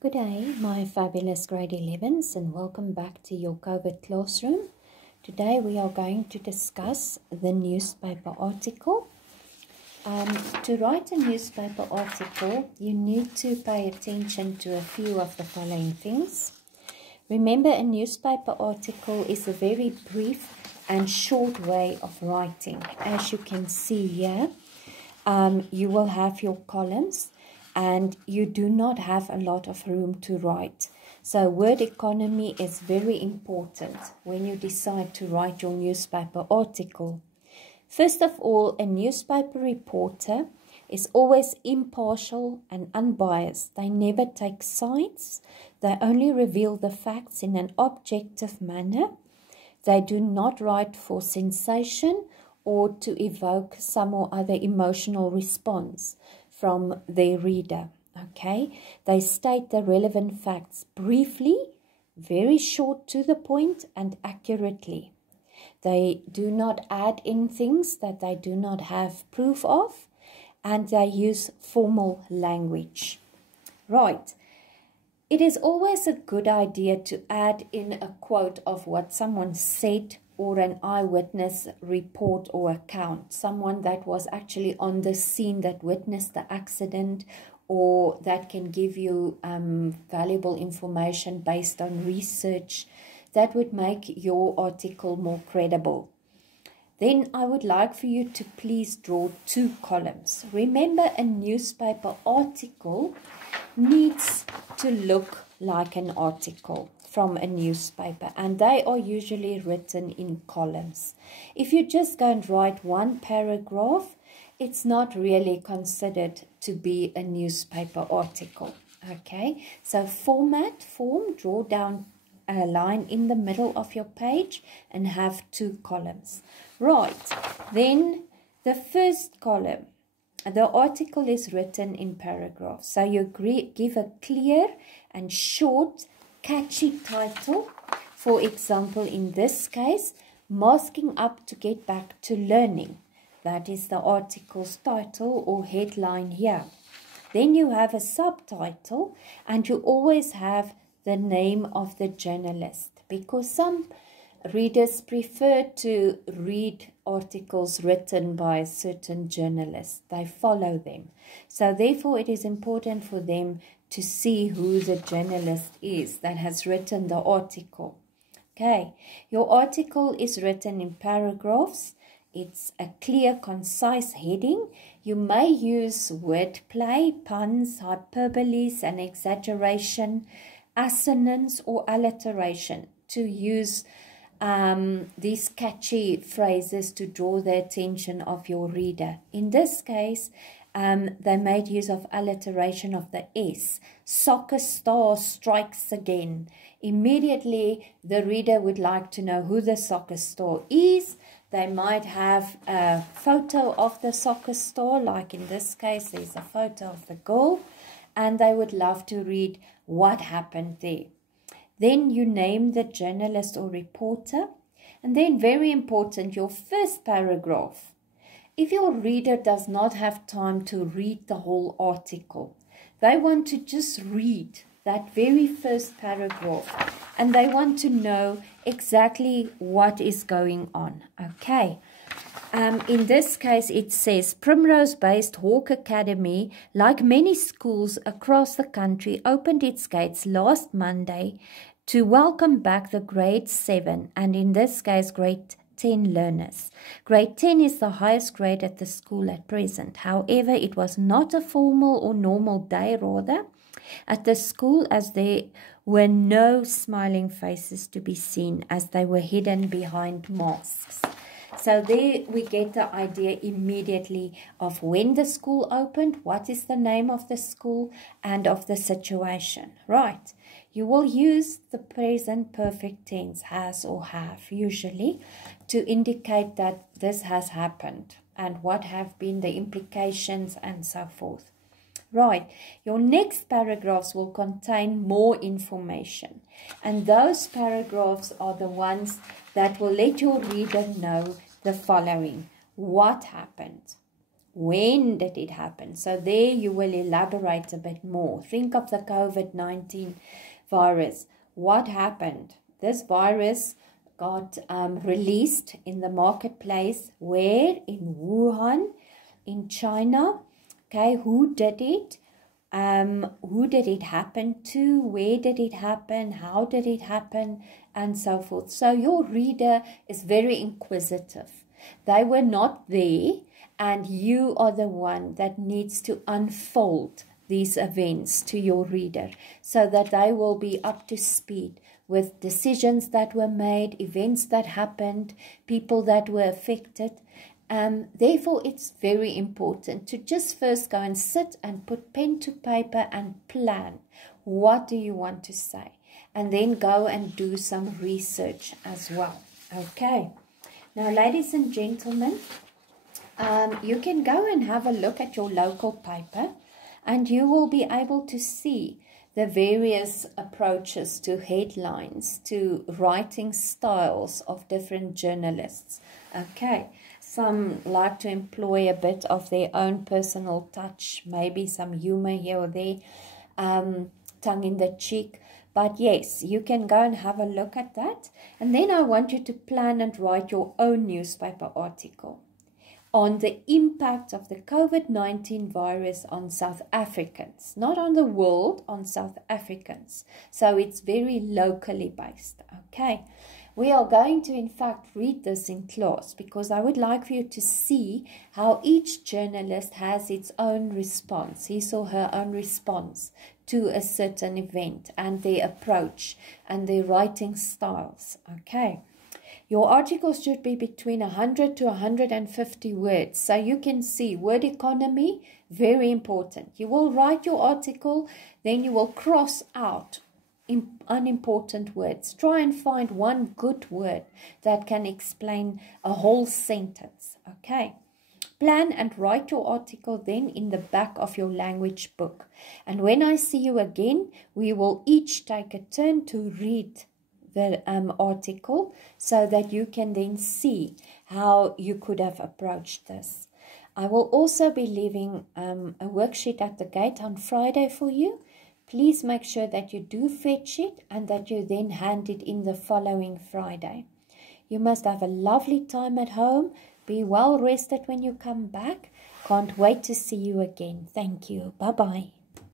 Good day, my fabulous grade 11s, and welcome back to your COVID classroom. Today we are going to discuss the newspaper article. To write a newspaper article, you need to pay attention to a few of the following things. Remember, a newspaper article is a very brief and short way of writing. As you can see here, you will have your columns, and you do not have a lot of room to write. So word economy is very important when you decide to write your newspaper article. First of all, a newspaper reporter is always impartial and unbiased. They never take sides. They only reveal the facts in an objective manner. They do not write for sensation or to evoke some or other emotional response from their reader. Okay, they state the relevant facts briefly, very short to the point, and accurately. They do not add in things that they do not have proof of, and they use formal language. Right. It is always a good idea to add in a quote of what someone said, or an eyewitness report or account, someone that was actually on the scene that witnessed the accident, or that can give you valuable information based on research that would make your article more credible. Then I would like for you to please draw 2 columns. Remember, a newspaper article needs to look like an article from a newspaper, and they are usually written in columns. If you just go and write one paragraph, it's not really considered to be a newspaper article. Okay, so form, draw down a line in the middle of your page and have 2 columns. Right, then the first column, the article is written in paragraphs. So you give a clear and short, catchy title. For example, in this case, Masking Up to Get Back to Learning. That is the article's title or headline here. Then you have a subtitle, and you always have the name of the journalist, because some readers prefer to read articles written by a certain journalist. They follow them. So therefore it is important for them to see who the journalist is that has written the article. Okay, your article is written in paragraphs. It's a clear, concise heading. You may use wordplay, puns, hyperboles, and exaggeration, assonance or alliteration to use these catchy phrases to draw the attention of your reader. In this case, they made use of alliteration of the S. Soccer star strikes again. Immediately, the reader would like to know who the soccer star is. They might have a photo of the soccer star, like in this case, there's a photo of the goal, and they would love to read what happened there. Then you name the journalist or reporter. And then, very important, your first paragraph. If your reader does not have time to read the whole article, they want to just read that very first paragraph, and they want to know exactly what is going on. Okay. In this case, it says, Primrose-based Hawke Academy, like many schools across the country, opened its gates last Monday to welcome back the grade 7, and in this case, grade 10 learners. Grade 10 is the highest grade at the school at present. However, it was not a formal or normal day, rather, at the school, as there were no smiling faces to be seen, as they were hidden behind masks. So there we get the idea immediately of when the school opened, what is the name of the school, and of the situation. Right. You will use the present perfect tense, has or have, usually, to indicate that this has happened and what have been the implications and so forth. Right. Your next paragraphs will contain more information, and those paragraphs are the ones that will let your reader know the following: what happened, When did it happen? So there you will elaborate a bit more. Think of the COVID-19 virus. What happened? This virus got released in the marketplace. Where? In Wuhan, in China. Okay, who did it? Who did it happen to? Where did it happen? How did it happen? And so forth. So your reader is very inquisitive. They were not there, and you are the one that needs to unfold these events to your reader so that they will be up to speed with decisions that were made, events that happened, people that were affected. Therefore, it's very important to just first go and sit and put pen to paper and plan. What do you want to say? And then go and do some research as well. Okay. Now, ladies and gentlemen, you can go and have a look at your local paper, and you will be able to see the various approaches to headlines, to writing styles of different journalists. Okay, some like to employ a bit of their own personal touch, maybe some humor here or there, tongue in the cheek. But yes, you can go and have a look at that. And then I want you to plan and write your own newspaper article on the impact of the COVID-19 virus on South Africans. Not on the world, on South Africans. So it's very locally based. Okay. We are going to, in fact, read this in class because I would like for you to see how each journalist has its own response, his or her own response to a certain event and their approach and their writing styles. Okay. Your articles should be between 100 to 150 words. So you can see word economy, very important. You will write your article, then you will cross out unimportant words. Try and find one good word that can explain a whole sentence. Okay. Plan and write your article then in the back of your language book. And when I see you again, we will each take a turn to read the article so that you can then see how you could have approached this. I will also be leaving a worksheet at the gate on Friday for you. Please make sure that you do fetch it and that you then hand it in the following Friday. You must have a lovely time at home. Be well rested when you come back. Can't wait to see you again. Thank you. Bye-bye.